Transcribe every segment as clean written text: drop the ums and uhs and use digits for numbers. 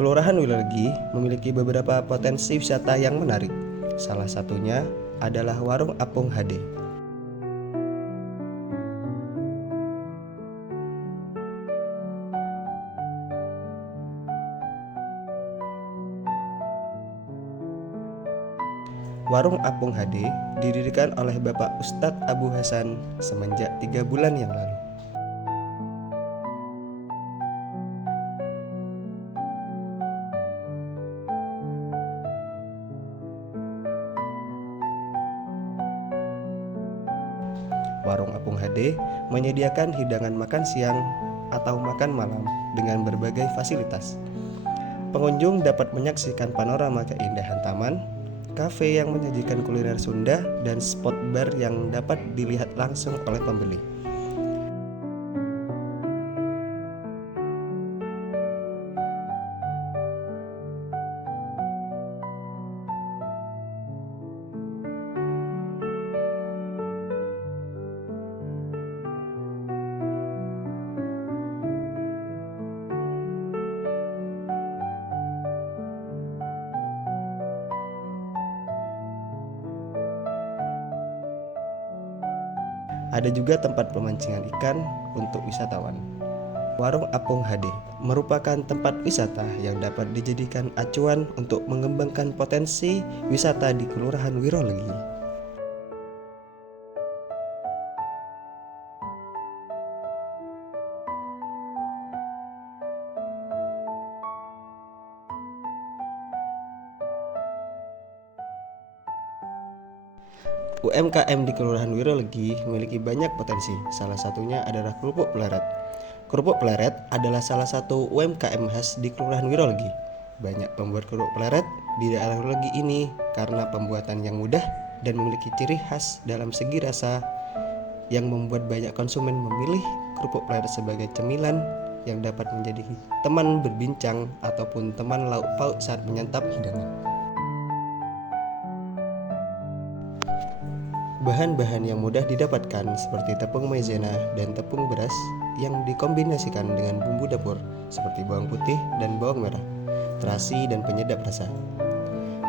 Kelurahan Wirolegi memiliki beberapa potensi wisata yang menarik. Salah satunya adalah Warung Apung HD. Warung Apung HD didirikan oleh Bapak Ustadz Abu Hasan semenjak 3 bulan yang lalu. Warung Apung HD menyediakan hidangan makan siang atau makan malam dengan berbagai fasilitas. Pengunjung dapat menyaksikan panorama keindahan taman, kafe yang menyajikan kuliner Sunda, dan spot bar yang dapat dilihat langsung oleh pembeli. Ada juga tempat pemancingan ikan untuk wisatawan. Warung Apung HD merupakan tempat wisata yang dapat dijadikan acuan untuk mengembangkan potensi wisata di Kelurahan Wirolegi. UMKM di Kelurahan Wirolegi memiliki banyak potensi. Salah satunya adalah kerupuk pleret. Kerupuk pleret adalah salah satu UMKM khas di Kelurahan Wirolegi. Banyak pembuat kerupuk pleret di daerah Wirolegi ini karena pembuatan yang mudah dan memiliki ciri khas dalam segi rasa yang membuat banyak konsumen memilih kerupuk pleret sebagai cemilan yang dapat menjadi teman berbincang ataupun teman lauk pauk saat menyantap hidangan. Bahan-bahan yang mudah didapatkan seperti tepung maizena dan tepung beras yang dikombinasikan dengan bumbu dapur seperti bawang putih dan bawang merah, terasi dan penyedap rasa.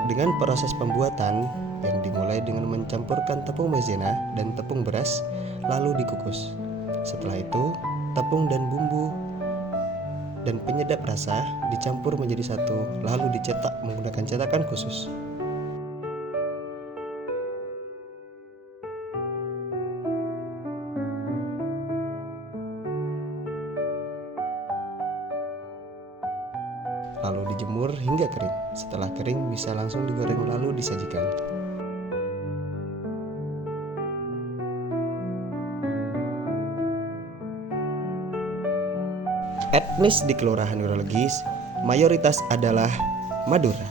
Dengan proses pembuatan yang dimulai dengan mencampurkan tepung maizena dan tepung beras lalu dikukus. Setelah itu, tepung dan bumbu dan penyedap rasa dicampur menjadi satu lalu dicetak menggunakan cetakan khusus. Lalu dijemur hingga kering. Setelah kering bisa langsung digoreng lalu disajikan. Etnis di Kelurahan Wirolegi mayoritas adalah Madura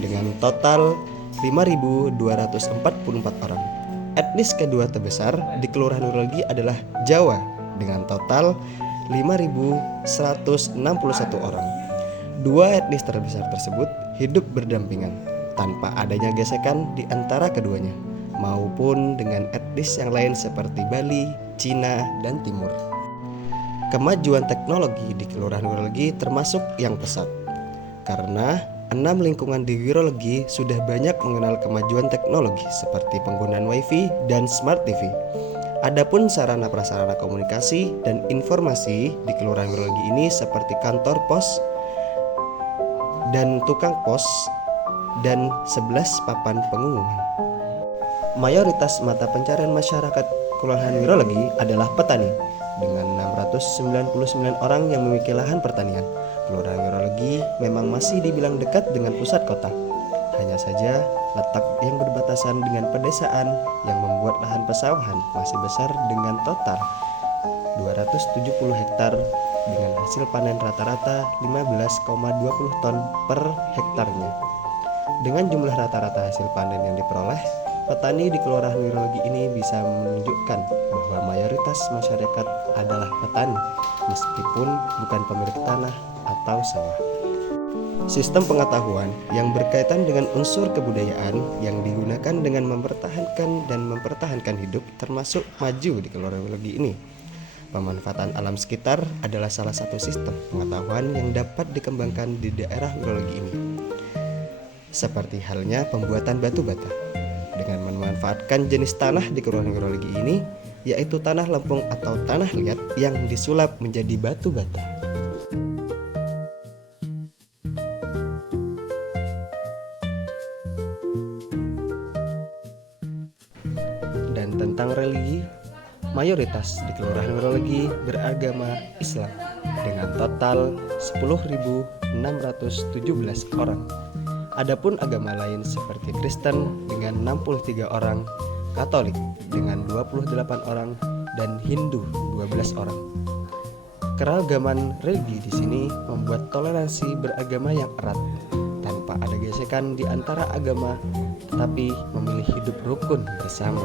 dengan total 5.244 orang. Etnis kedua terbesar di Kelurahan Wirolegi adalah Jawa dengan total 5.161 orang. Dua etnis terbesar tersebut hidup berdampingan tanpa adanya gesekan di antara keduanya, maupun dengan etnis yang lain seperti Bali, Cina, dan Timur. Kemajuan teknologi di Kelurahan Wirolegi termasuk yang pesat, karena 6 lingkungan di Wirolegi sudah banyak mengenal kemajuan teknologi seperti penggunaan WiFi dan Smart TV. Adapun sarana prasarana komunikasi dan informasi di Kelurahan Wirolegi ini seperti kantor pos dan tukang pos dan 11 papan pengumuman. Mayoritas mata pencarian masyarakat Kelurahan Wirolegi adalah petani dengan 699 orang yang memiliki lahan pertanian. Kelurahan Wirolegi memang masih dibilang dekat dengan pusat kota. Hanya saja letak yang berbatasan dengan pedesaan yang membuat lahan pesawahan masih besar dengan total 270 hektar dengan hasil panen rata-rata 15,20 ton per hektarnya. Dengan jumlah rata-rata hasil panen yang diperoleh, petani di Kelurahan Wirolegi ini bisa menunjukkan bahwa mayoritas masyarakat adalah petani, meskipun bukan pemilik tanah atau sawah. Sistem pengetahuan yang berkaitan dengan unsur kebudayaan yang digunakan dengan mempertahankan hidup termasuk maju di Kelurahan Wirolegi ini. Pemanfaatan alam sekitar adalah salah satu sistem pengetahuan yang dapat dikembangkan di daerah wirologi ini. Seperti halnya pembuatan batu bata, dengan memanfaatkan jenis tanah di Kelurahan Wirologi ini, yaitu tanah lempung atau tanah liat yang disulap menjadi batu bata. Dan tentang religi, mayoritas di Kelurahan Wirologi beragama Islam dengan total 10.617 orang. Adapun agama lain seperti Kristen dengan 63 orang, Katolik dengan 28 orang, dan Hindu 12 orang. Keragaman religi di sini membuat toleransi beragama yang erat tanpa ada gesekan di antara agama, tetapi memilih hidup rukun bersama.